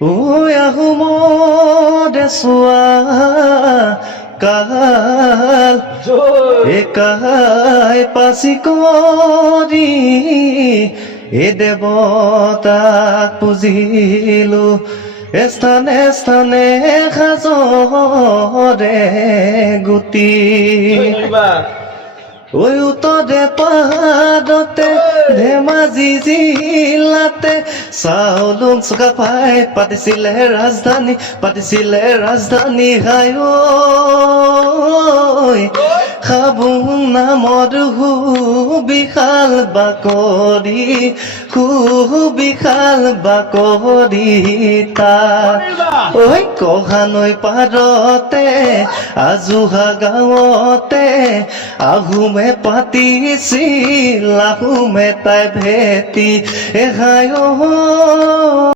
ঐ আহোমদে চোৱা কাল একাই পাচি কৰি এ দেৱতাক পুজিলো স্থানে স্থানে সাজৰে গুটি ঐ উত্তৰে পাহাৰতে ধেমাজি জিলাতে চাউলুং চুকাফাই পাতিছিলে ৰাজধানী হাই ঐ হাবুং নামৰ বিশাল বাকৰি তাত ঐ কহানৈ পাৰতে আজোহা গাঁৱতে আহোমে পাতিছিল আহোমে তাই ভেটি এহাই